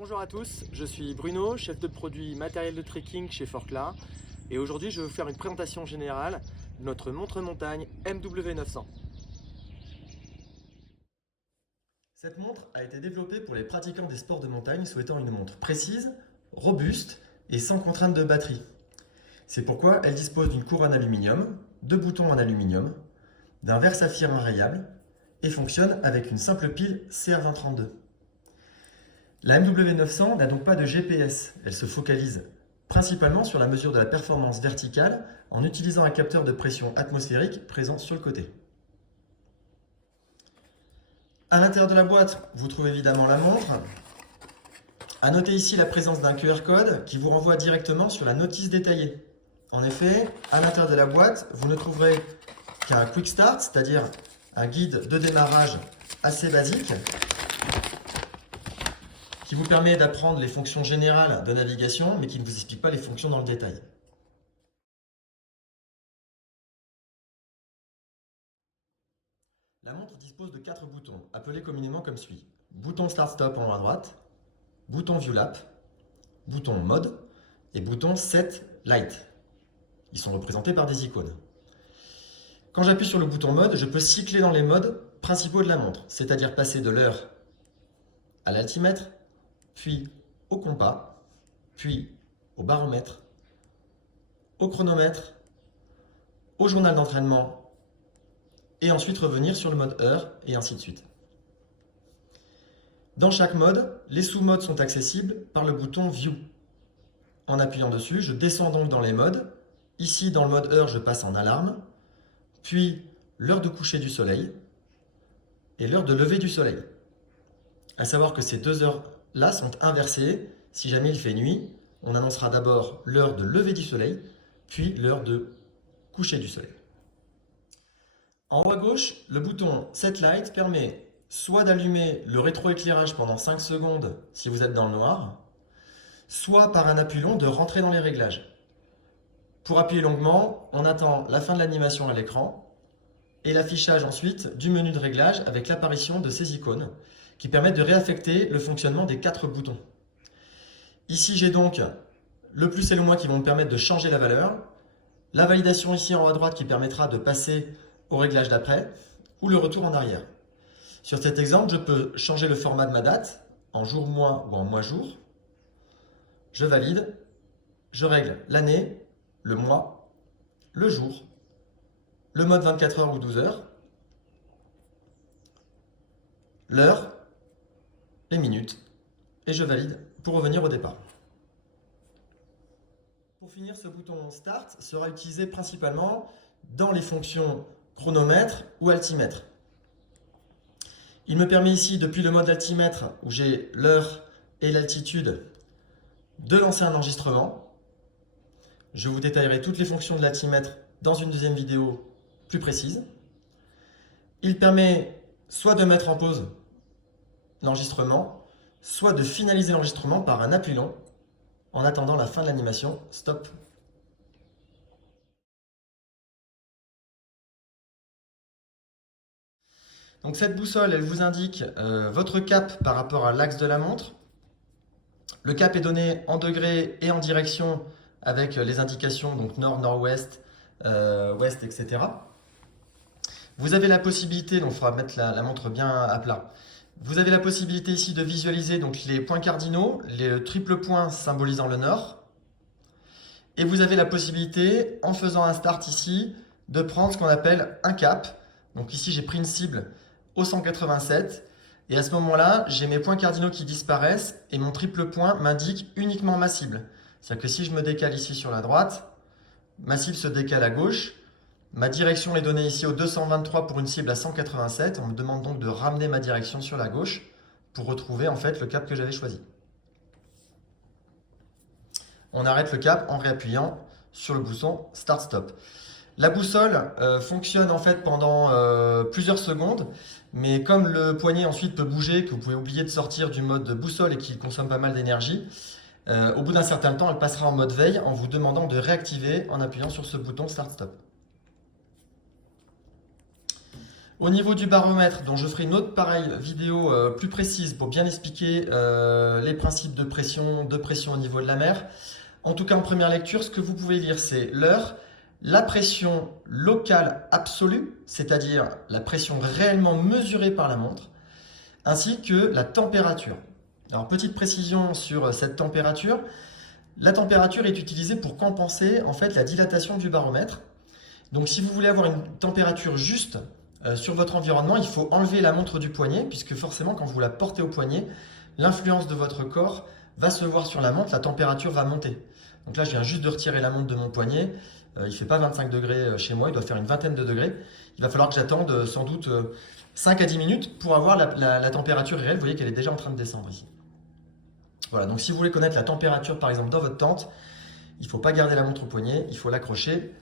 Bonjour à tous, je suis Bruno, chef de produit matériel de trekking chez Forclaz et aujourd'hui je vais vous faire une présentation générale de notre montre montagne MW900. Cette montre a été développée pour les pratiquants des sports de montagne souhaitant une montre précise, robuste et sans contrainte de batterie. C'est pourquoi elle dispose d'une couronne aluminium, deux boutons en aluminium, d'un verre saphir enrayable et fonctionne avec une simple pile CR2032. La MW900 n'a donc pas de GPS, elle se focalise principalement sur la mesure de la performance verticale en utilisant un capteur de pression atmosphérique présent sur le côté. À l'intérieur de la boîte, vous trouvez évidemment la montre. À noter ici la présence d'un QR code qui vous renvoie directement sur la notice détaillée. En effet, à l'intérieur de la boîte, vous ne trouverez qu'un Quick Start, c'est-à-dire un guide de démarrage assez basique, qui vous permet d'apprendre les fonctions générales de navigation, mais qui ne vous explique pas les fonctions dans le détail. La montre dispose de 4 boutons, appelés communément comme suit. Bouton Start-Stop en haut à droite, bouton View Lap, bouton Mode et bouton Set Light. Ils sont représentés par des icônes. Quand j'appuie sur le bouton Mode, je peux cycler dans les modes principaux de la montre, c'est-à-dire passer de l'heure à l'altimètre, puis au compas, puis au baromètre, au chronomètre, au journal d'entraînement, et ensuite revenir sur le mode heure, et ainsi de suite. Dans chaque mode, les sous-modes sont accessibles par le bouton View. En appuyant dessus, je descends donc dans les modes. Ici, dans le mode heure, je passe en alarme, puis l'heure de coucher du soleil et l'heure de lever du soleil. À savoir que ces deux heures-là sont inversées. Si jamais il fait nuit, on annoncera d'abord l'heure de lever du soleil, puis l'heure de coucher du soleil. En haut à gauche, le bouton Set Light permet soit d'allumer le rétroéclairage pendant 5 secondes si vous êtes dans le noir, soit par un appui long de rentrer dans les réglages. Pour appuyer longuement, on attend la fin de l'animation à l'écran et l'affichage ensuite du menu de réglage avec l'apparition de ces icônes qui permettent de réaffecter le fonctionnement des 4 boutons. Ici, j'ai donc le plus et le moins qui vont me permettre de changer la valeur, la validation ici en haut à droite qui permettra de passer au réglage d'après ou le retour en arrière. Sur cet exemple, je peux changer le format de ma date en jour-mois ou en mois-jour. Je valide, je règle l'année, le mois, le jour, le mode 24 heures ou 12 heures, l'heure, les minutes, et je valide pour revenir au départ. Pour finir, ce bouton Start sera utilisé principalement dans les fonctions chronomètre ou altimètre. Il me permet ici, depuis le mode altimètre, où j'ai l'heure et l'altitude, de lancer un enregistrement. Je vous détaillerai toutes les fonctions de l'altimètre dans une deuxième vidéo plus précise. Il permet soit de mettre en pause l'enregistrement, soit de finaliser l'enregistrement par un appui long en attendant la fin de l'animation stop. Donc cette boussole, elle vous indique votre cap par rapport à l'axe de la montre. Le cap est donné en degrés et en direction avec les indications donc nord, nord-ouest, ouest, etc. Vous avez la possibilité, donc il faudra mettre la montre bien à plat. Vous avez la possibilité ici de visualiser donc les points cardinaux, les triples points symbolisant le nord. Et vous avez la possibilité, en faisant un start ici, de prendre ce qu'on appelle un cap. Donc ici, j'ai pris une cible au 187. Et à ce moment-là, j'ai mes points cardinaux qui disparaissent et mon triple point m'indique uniquement ma cible. C'est-à-dire que si je me décale ici sur la droite, ma cible se décale à gauche. Ma direction est donnée ici au 223 pour une cible à 187. On me demande donc de ramener ma direction sur la gauche pour retrouver en fait le cap que j'avais choisi. On arrête le cap en réappuyant sur le bouton Start Stop. La boussole fonctionne en fait pendant plusieurs secondes, mais comme le poignet ensuite peut bouger, que vous pouvez oublier de sortir du mode boussole et qu'il consomme pas mal d'énergie, au bout d'un certain temps, elle passera en mode veille en vous demandant de réactiver en appuyant sur ce bouton Start Stop. Au niveau du baromètre, dont je ferai une autre pareille vidéo plus précise pour bien expliquer les principes de pression au niveau de la mer. En tout cas, en première lecture, ce que vous pouvez lire, c'est l'heure, la pression locale absolue, c'est-à-dire la pression réellement mesurée par la montre, ainsi que la température. Alors, petite précision sur cette température. La température est utilisée pour compenser en fait la dilatation du baromètre. Donc, si vous voulez avoir une température juste sur votre environnement, il faut enlever la montre du poignet, puisque forcément, quand vous la portez au poignet, l'influence de votre corps va se voir sur la montre, la température va monter. Donc là, je viens juste de retirer la montre de mon poignet. Il ne fait pas 25 degrés chez moi, il doit faire une vingtaine de degrés. Il va falloir que j'attende sans doute 5 à 10 minutes pour avoir la température réelle. Vous voyez qu'elle est déjà en train de descendre ici. Voilà, donc si vous voulez connaître la température, par exemple, dans votre tente, il ne faut pas garder la montre au poignet, il faut l'accrocher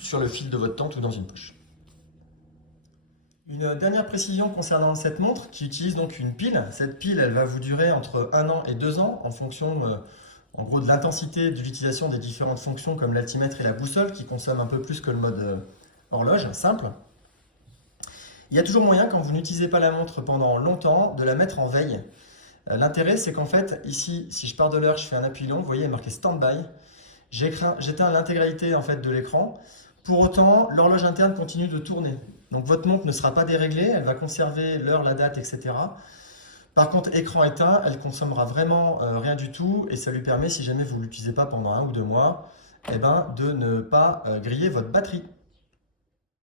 sur le fil de votre tente ou dans une poche. Une dernière précision concernant cette montre qui utilise donc une pile. Cette pile, elle va vous durer entre 1 an et 2 ans en fonction en gros de l'intensité de l'utilisation des différentes fonctions comme l'altimètre et la boussole qui consomment un peu plus que le mode horloge simple. Il y a toujours moyen, quand vous n'utilisez pas la montre pendant longtemps, de la mettre en veille. L'intérêt, c'est qu'en fait, ici, si je pars de l'heure, je fais un appui long, vous voyez, il est marqué Standby. J'éteins l'intégralité en fait, de l'écran. Pour autant, l'horloge interne continue de tourner. Donc votre montre ne sera pas déréglée, elle va conserver l'heure, la date, etc. Par contre, écran éteint, elle consommera vraiment rien du tout et ça lui permet, si jamais vous ne l'utilisez pas pendant 1 ou 2 mois, eh ben, de ne pas griller votre batterie.